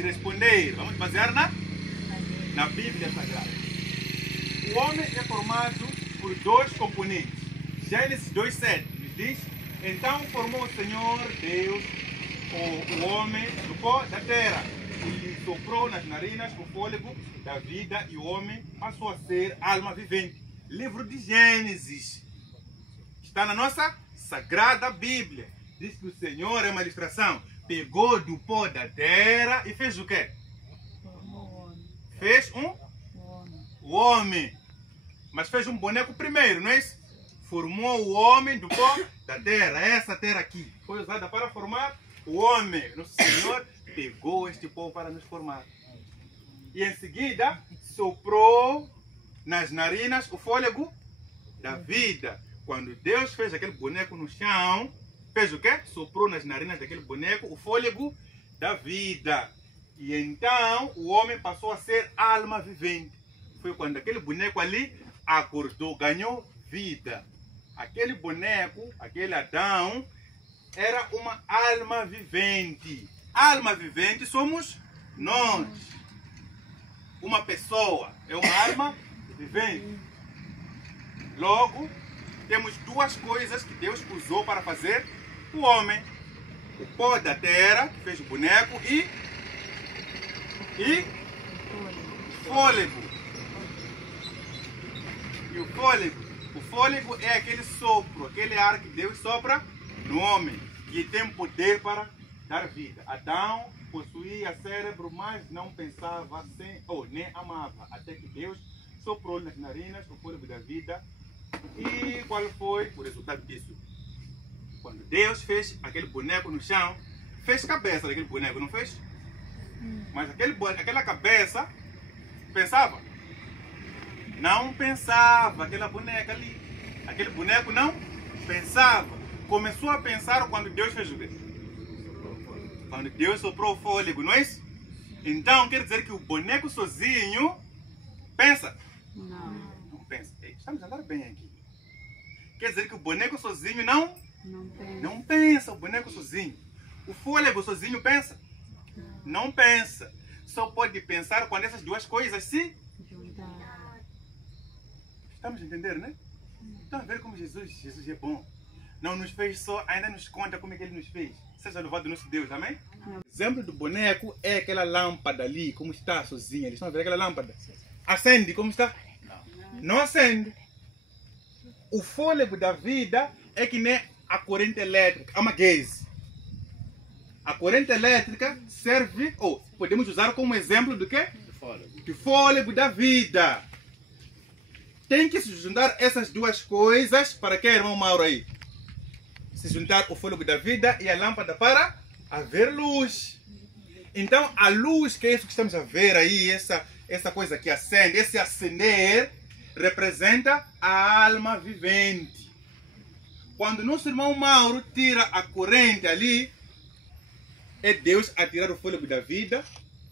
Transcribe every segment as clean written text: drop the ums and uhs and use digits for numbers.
responder. Vamos basear na Bíblia Sagrada. O homem é formado por dois componentes. Gênesis 2:7 nos diz: então formou o Senhor Deus o homem do pó da terra e lhe soprou nas narinas o fôlego da vida e o homem passou a ser alma vivente. Livro de Gênesis. Está na nossa Sagrada Bíblia. Diz que o Senhor, é uma ilustração, pegou do pó da terra e fez o quê? Fez o homem. Mas fez um boneco primeiro, não é isso? Formou o homem do pó da terra. Essa terra aqui foi usada para formar o homem. Nosso Senhor pegou este pó para nos formar. E em seguida soprou nas narinas o fôlego da vida. Quando Deus fez aquele boneco no chão, fez o quê? Soprou nas narinas daquele boneco o fôlego da vida. E então o homem passou a ser alma vivente. Foi quando aquele boneco ali acordou, ganhou vida. Aquele boneco, aquele Adão, era uma alma vivente. Alma vivente somos nós. Uma pessoa é uma alma vivente. Logo, temos duas coisas que Deus usou para fazer o homem: o pó da terra, que fez o boneco, e fôlego. E o fôlego é aquele sopro, aquele ar que Deus sopra no homem, que tem poder para dar vida. Adão possuía cérebro, mas não pensava nem amava, até que Deus soprou nas narinas o fôlego da vida. E qual foi o resultado disso? Quando Deus fez aquele boneco no chão, fez cabeça daquele boneco, não fez? Mas aquela cabeça pensava? Não pensava. Aquela boneca ali, aquele boneco não pensava. Começou a pensar quando Deus fez o quê? Quando Deus soprou o fôlego, não é isso? Então quer dizer que o boneco sozinho pensa? Não pensa. Estamos a andar bem aqui. Quer dizer que o boneco sozinho não pensa. O boneco sozinho. O fôlego sozinho pensa? Não pensa. Só pode pensar quando essas duas coisas se juntar. Estamos a entender, né? Estão a ver como Jesus é bom. Não nos fez só, ainda nos conta como é que ele nos fez. Seja louvado o nosso Deus, amém? O exemplo do boneco é aquela lâmpada ali, como está sozinha. Eles estão a ver aquela lâmpada? Acende, como está? Não acende. O fôlego da vida é que nem a corrente elétrica, é uma gás. A corrente elétrica serve, ou podemos usar como exemplo do quê? Do fôlego da vida. Tem que se juntar essas duas coisas para que, irmão Mauro aí? Se juntar o fôlego da vida e a lâmpada para haver luz. Então a luz, que é isso que estamos a ver aí, essa coisa que acende, esse acender, representa a alma vivente. Quando nosso irmão Mauro tira a corrente ali, é Deus a tirar o fôlego da vida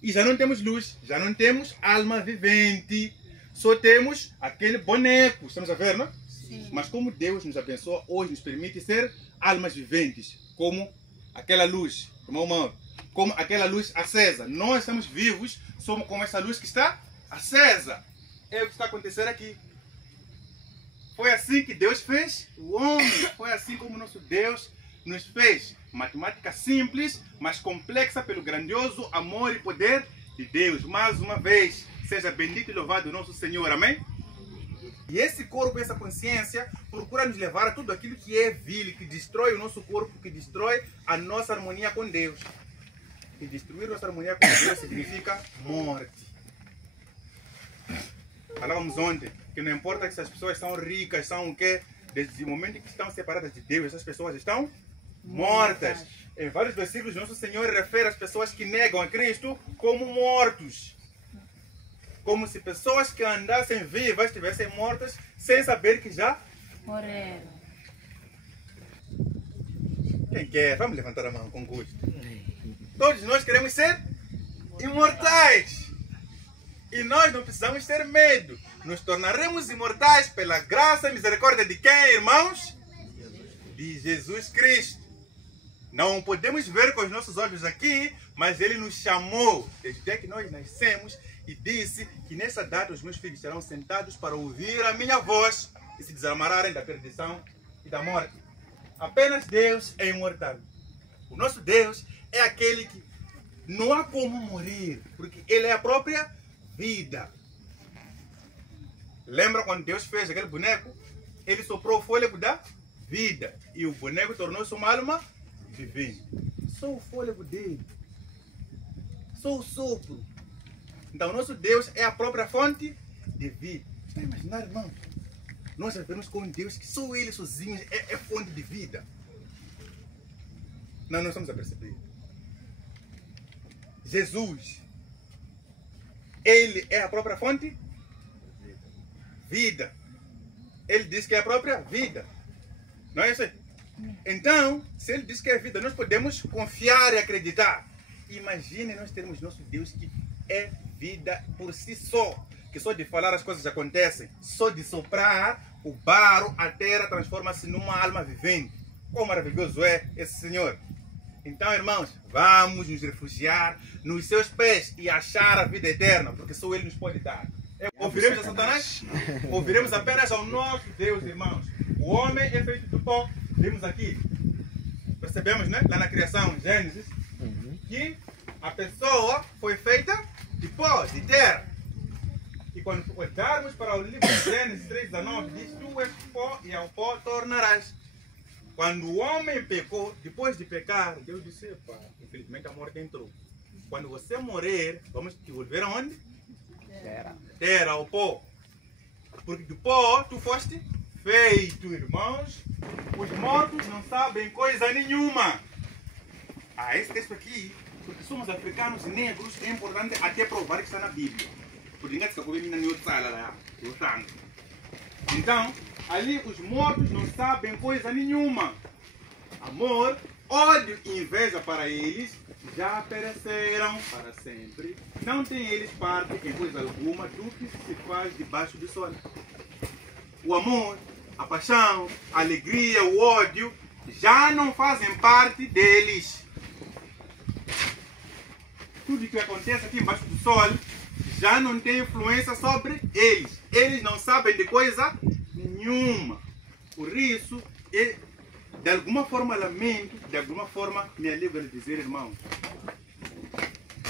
e já não temos luz, já não temos alma vivente, só temos aquele boneco. Estamos a ver, não? Sim. Mas como Deus nos abençoa, hoje nos permite ser almas viventes, como aquela luz, irmão Mauro, como aquela luz acesa. Nós estamos vivos, somos como essa luz que está acesa. É o que está acontecendo aqui. Foi assim que Deus fez o homem. Foi assim como nosso Deus nos fez. Matemática simples, mas complexa pelo grandioso amor e poder de Deus. Mais uma vez, seja bendito e louvado o nosso Senhor. Amém? E esse corpo, essa consciência, procura nos levar a tudo aquilo que é vil, que destrói o nosso corpo, que destrói a nossa harmonia com Deus. E destruir nossa harmonia com Deus significa morte. Falávamos ontem que não importa que essas pessoas são ricas, são o quê? Desde o momento que estão separadas de Deus, essas pessoas estão mortas. Em vários versículos, nosso Senhor refere às pessoas que negam a Cristo como mortos. Como se pessoas que andassem vivas estivessem mortas sem saber que já morreram. Quem quer? Vamos levantar a mão com gosto. Todos nós queremos ser imortais. E nós não precisamos ter medo. Nos tornaremos imortais pela graça e misericórdia de quem, irmãos? De Jesus Cristo. Não podemos ver com os nossos olhos aqui, mas Ele nos chamou desde que nós nascemos e disse que nessa data os meus filhos serão sentados para ouvir a minha voz e se desamararem da perdição e da morte. Apenas Deus é imortal. O nosso Deus é aquele que não há como morrer, porque Ele é a própria vida. Lembra quando Deus fez aquele boneco? Ele soprou o fôlego da vida e o boneco tornou-se uma alma vivente. Só o fôlego dele, só o sopro. Então, nosso Deus é a própria fonte de vida. Está a imaginar, irmão? Nós vivemos com um Deus que só Ele sozinho é fonte de vida. Não estamos a perceber. Jesus, Ele é a própria fonte de vida. Ele diz que é a própria vida. Não é isso? Então, se Ele diz que é vida, nós podemos confiar e acreditar. Imagine nós termos nosso Deus que é vida por si só. Que só de falar as coisas acontecem. Só de soprar o barro, a terra transforma-se numa alma vivente. Quão maravilhoso é esse Senhor. Então, irmãos, vamos nos refugiar nos seus pés e achar a vida eterna, porque só Ele nos pode dar. Ouviremos a Satanás? Ouviremos apenas ao nosso Deus, irmãos. O homem é feito de pó. Vimos aqui. Percebemos, né? Lá na criação, Gênesis, que a pessoa foi feita de pó, de terra. E quando olharmos para o livro de Gênesis 3:19, diz: tu és pó e ao pó tornarás. Quando o homem pecou, depois de pecar, Deus disse: pá, infelizmente a morte entrou. Quando você morrer, vamos te devolver aonde? Terra, ao pó. Porque do pó tu foste feito, irmãos. Os mortos não sabem coisa nenhuma. Esse texto aqui, porque somos africanos e negros, é importante até provar que está na Bíblia. Então, ali os mortos não sabem coisa nenhuma. Amor, ódio e inveja para eles já pereceram para sempre. Não tem eles parte em coisa alguma do que se faz debaixo do sol. O amor, a paixão, a alegria, o ódio já não fazem parte deles. Tudo que acontece aqui embaixo do sol já não tem influência sobre eles. Eles não sabem de coisa nenhuma. Por isso, de alguma forma lamento, de alguma forma me alegro de dizer, irmãos,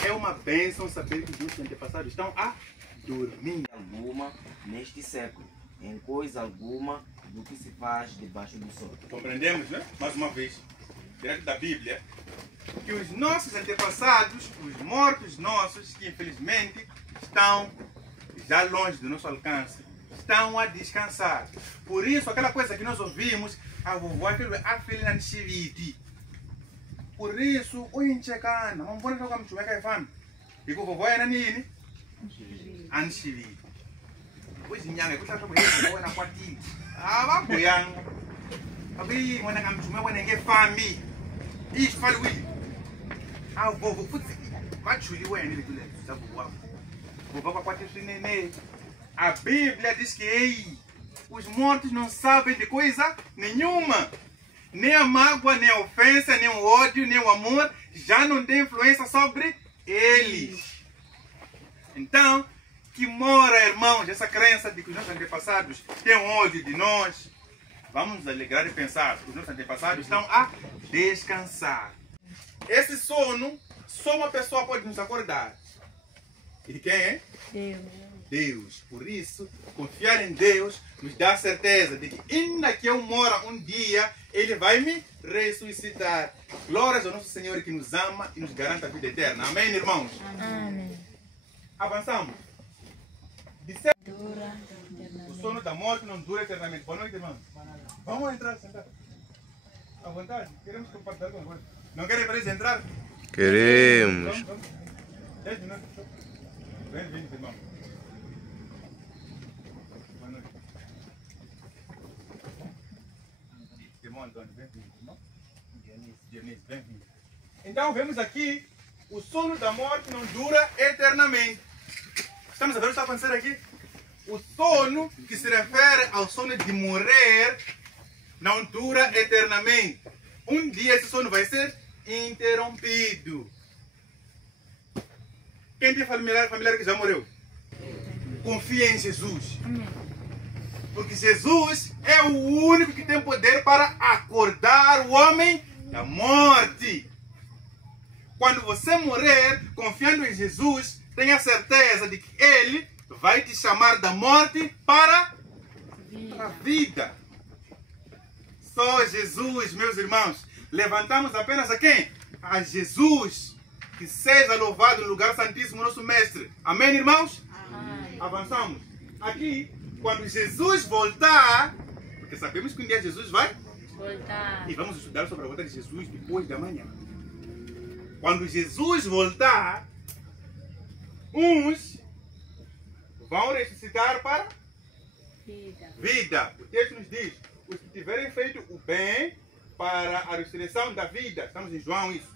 é uma bênção saber que os nossos antepassados estão a dormir. Alguma neste século, em coisa alguma do que se faz debaixo do sol. Compreendemos, né? Mais uma vez, diante da Bíblia, que os nossos antepassados, os mortos nossos, que infelizmente estão já longe do nosso alcance, estão a descansar. Por isso, aquela coisa que nós ouvimos, a vovó, aquilo é a filha de Chiviti. Por isso, o Inchecana, vamos pôr no campo, é fã. E com a vovó era nini? Anchiviti. Hoje, minha mãe, custa sobre isso, vovó na quartinha. Ah, vai boiando. Abi, quando a campo, é ninguém família. Isso, fala, Willi. Ah, vovó, vai chulir o N, ele sabe o vovó. Vovó para quartinha, neném. A Bíblia diz que ei, os mortos não sabem de coisa nenhuma. Nem a mágoa, nem a ofensa, nem o ódio, nem o amor já não tem influência sobre eles. Então, que mora, irmãos, essa crença de que os nossos antepassados têm ódio de nós. Vamos nos alegrar e pensar que os nossos antepassados estão a descansar. Esse sono, só uma pessoa pode nos acordar. E de quem é? Deus. Por isso, confiar em Deus nos dá a certeza de que ainda que eu mora um dia, Ele vai me ressuscitar. Glórias ao nosso Senhor que nos ama e nos garante a vida eterna. Amém, irmãos? Amém. Avançamos. O sono da morte não dura eternamente. Boa noite, irmãos. Vamos entrar, sentar. À vontade. Queremos compartilhar com vocês. Não querem para eles entrar? Queremos. Vamos. 10 minutos. Bem-vindos, irmão. Boa noite. Irmão Antônio, bem-vindo, irmão. Dionísio, bem-vindo. Então, vemos aqui, o sono da morte não dura eternamente. Estamos a ver o que está acontecendo aqui? O sono que se refere ao sono de morrer não dura eternamente. um dia esse sono vai ser interrompido. Quem tem familiar que já morreu? Confia em Jesus. Amém. Porque Jesus é o único que tem poder para acordar o homem da morte. Quando você morrer confiando em Jesus, tenha certeza de que Ele vai te chamar da morte para a vida. Só Jesus, meus irmãos. Levantamos apenas a quem? A Jesus. Que seja louvado no lugar santíssimo nosso Mestre. Amém, irmãos? Amém. Avançamos. Aqui, quando Jesus voltar, porque sabemos que um dia Jesus vai, Voltar. e vamos estudar sobre a volta de Jesus depois da manhã. Quando Jesus voltar, uns vão ressuscitar para Vida. vida. O texto nos diz: os que tiverem feito o bem para a ressurreição da vida. Estamos em João isso.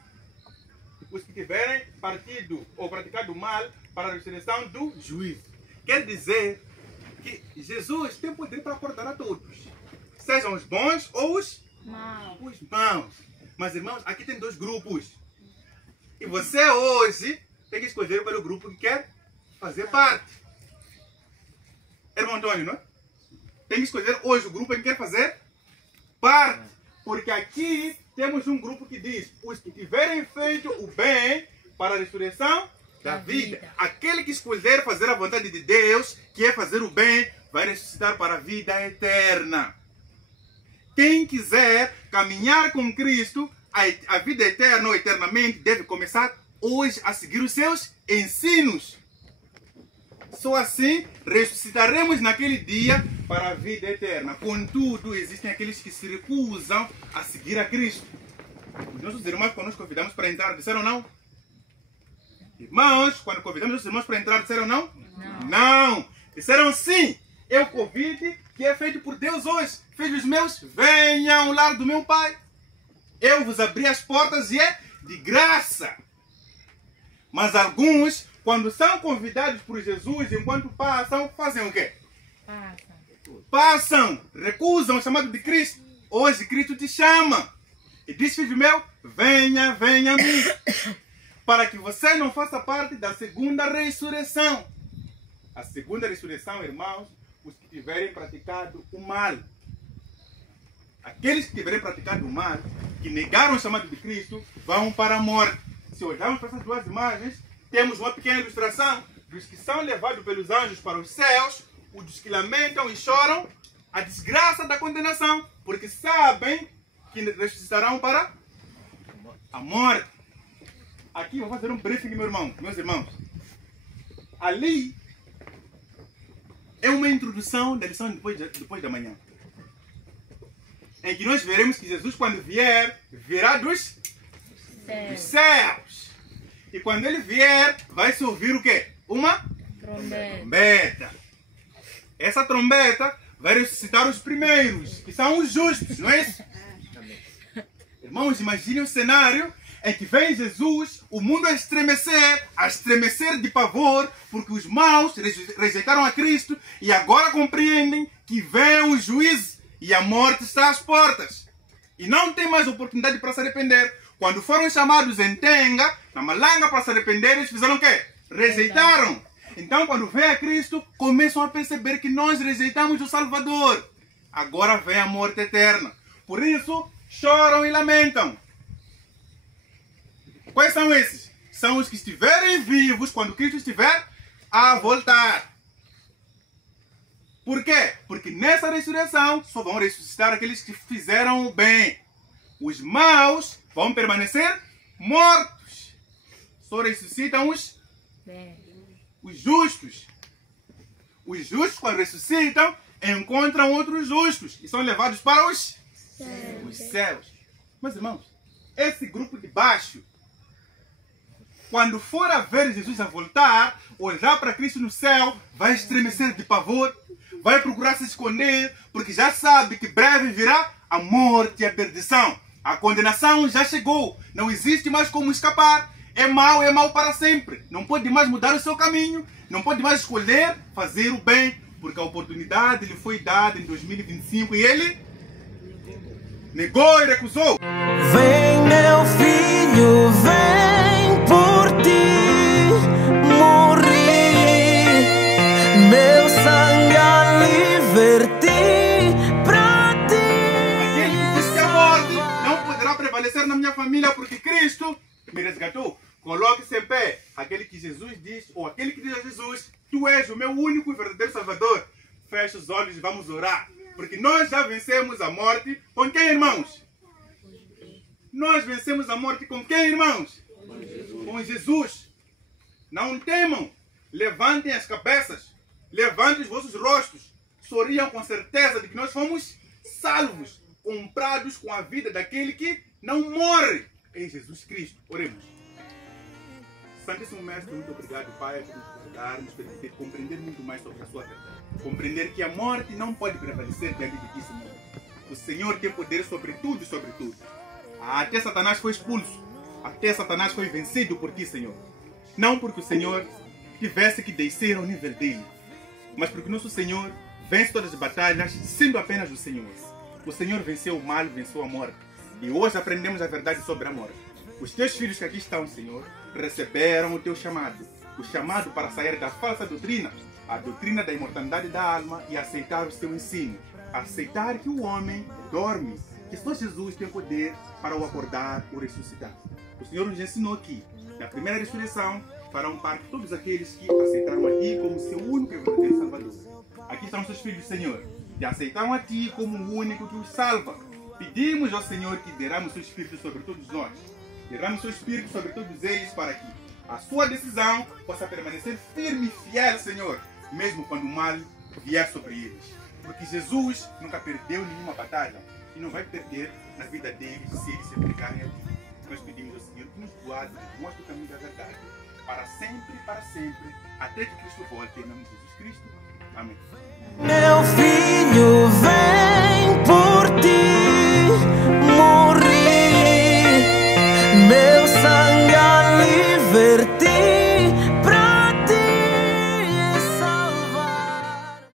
Os que tiverem partido ou praticado o mal para a ressurreição do juízo. Quer dizer que Jesus tem poder para acordar a todos. Sejam os bons ou os Mal. maus. Mas irmãos, aqui tem dois grupos. E você hoje tem que escolher qual é o grupo que quer fazer parte. Irmão Antônio, não é? Tem que escolher hoje o grupo que quer fazer parte. Porque aqui temos um grupo que diz: os que tiverem feito o bem para a ressurreição da vida. Aquele que escolher fazer a vontade de Deus, que é fazer o bem, vai ressuscitar para a vida eterna. Quem quiser caminhar com Cristo, a vida eterna ou eternamente, deve começar hoje a seguir os seus ensinos. Só assim ressuscitaremos naquele dia para a vida eterna. Contudo, existem aqueles que se recusam a seguir a Cristo. Os nossos irmãos, quando nos convidamos para entrar, disseram não? Irmãos, quando convidamos os irmãos para entrar, disseram não? Não. Disseram sim. É o convite que é feito por Deus hoje. Filhos meus, venham ao lar do meu Pai. Eu vos abri as portas e é de graça. Mas alguns, quando são convidados por Jesus, enquanto passam, fazem o quê? Passam, recusam o chamado de Cristo. Hoje Cristo te chama e diz: filho meu, venha, venha a mim, para que você não faça parte da segunda ressurreição. A segunda ressurreição, irmãos, os que tiverem praticado o mal. Aqueles que tiverem praticado o mal, que negaram o chamado de Cristo, vão para a morte. Se olharmos para essas duas imagens, temos uma pequena ilustração dos que são levados pelos anjos para os céus, os dos que lamentam e choram a desgraça da condenação, porque sabem que ressuscitarão para a morte. Aqui vou fazer um briefing, meus irmãos. Ali é uma introdução da lição depois da manhã, em que nós veremos que Jesus, quando vier, virá dos céus. E quando ele vier, vai se ouvir o quê? Uma trombeta. Essa trombeta vai ressuscitar os primeiros, que são os justos, não é isso? Irmãos, imaginem o cenário em que vem Jesus, o mundo a estremecer de pavor, porque os maus rejeitaram a Cristo e agora compreendem que vem o juízo e a morte está às portas. E não tem mais oportunidade para se arrepender. Quando foram chamados em Tenga, na Malanga, para se arrepender, eles fizeram o quê? Rejeitaram. Então, quando vem a Cristo, começam a perceber que nós rejeitamos o Salvador. Agora vem a morte eterna. Por isso, choram e lamentam. Quais são esses? São os que estiverem vivos quando Cristo estiver a voltar. Por quê? Porque nessa ressurreição só vão ressuscitar aqueles que fizeram o bem. Os maus vão permanecer mortos. Só ressuscitam os justos. Os justos, quando ressuscitam, encontram outros justos e são levados para os céus. Mas, irmãos, esse grupo de baixo, quando for a ver Jesus a voltar, olhar para Cristo no céu, vai estremecer de pavor, vai procurar se esconder, porque já sabe que breve virá a morte e a perdição. A condenação já chegou, não existe mais como escapar. É mal para sempre. Não pode mais mudar o seu caminho, não pode mais escolher fazer o bem, porque a oportunidade lhe foi dada em 2025 e ele negou e recusou. Vem, meu filho, vem por ti, morri, meu sangue ali verti pra ti. Aquele que disse que a morte não poderá prevalecer na minha família porque Cristo me resgatou. Coloque-se em pé. Aquele que Jesus diz, ou aquele que diz a Jesus, tu és o meu único e verdadeiro Salvador. Feche os olhos e vamos orar. Porque nós já vencemos a morte com quem, irmãos? Nós vencemos a morte com quem, irmãos? Com Jesus. Não temam. Levantem as cabeças. Levantem os vossos rostos. Sorriam com certeza de que nós fomos salvos, comprados com a vida daquele que não morre. Em Jesus Cristo. Oremos. Santíssimo Mestre, muito obrigado, Pai, por nos ajudar, nos permitir compreender muito mais sobre a sua verdade. Compreender que a morte não pode prevalecer diante de ti, Senhor. O Senhor tem poder sobre tudo e sobre tudo. Até Satanás foi expulso. Até Satanás foi vencido por ti, Senhor. Não porque o Senhor tivesse que descer ao nível dele, mas porque o nosso Senhor vence todas as batalhas, sendo apenas o Senhor. O Senhor venceu o mal, venceu a morte. E hoje aprendemos a verdade sobre a morte. Os teus filhos que aqui estão, Senhor, receberam o teu chamado. O chamado para sair da falsa doutrina, a doutrina da imortalidade da alma, e aceitar o seu ensino. Aceitar que o homem dorme, que só Jesus tem poder para o acordar ou ressuscitar. O Senhor nos ensinou que, na primeira ressurreição, farão parte todos aqueles que aceitaram a Ti como seu único e verdadeiro Salvador. Aqui estão seus filhos, Senhor, que aceitaram a Ti como o único que os salva. Pedimos ao Senhor que derrame o seu Espírito sobre todos nós. Derrame o seu Espírito sobre todos eles para que a sua decisão possa permanecer firme e fiel, Senhor, mesmo quando o mal vier sobre eles. Porque Jesus nunca perdeu nenhuma batalha e não vai perder na vida deles se eles se entregarem a Ti. Nós pedimos ao Senhor que nos guarde, nos mostre o caminho da verdade, para sempre, até que Cristo volte, em nome de Jesus Cristo. Amém. Meu filho, vem por ti, morri, meu sangue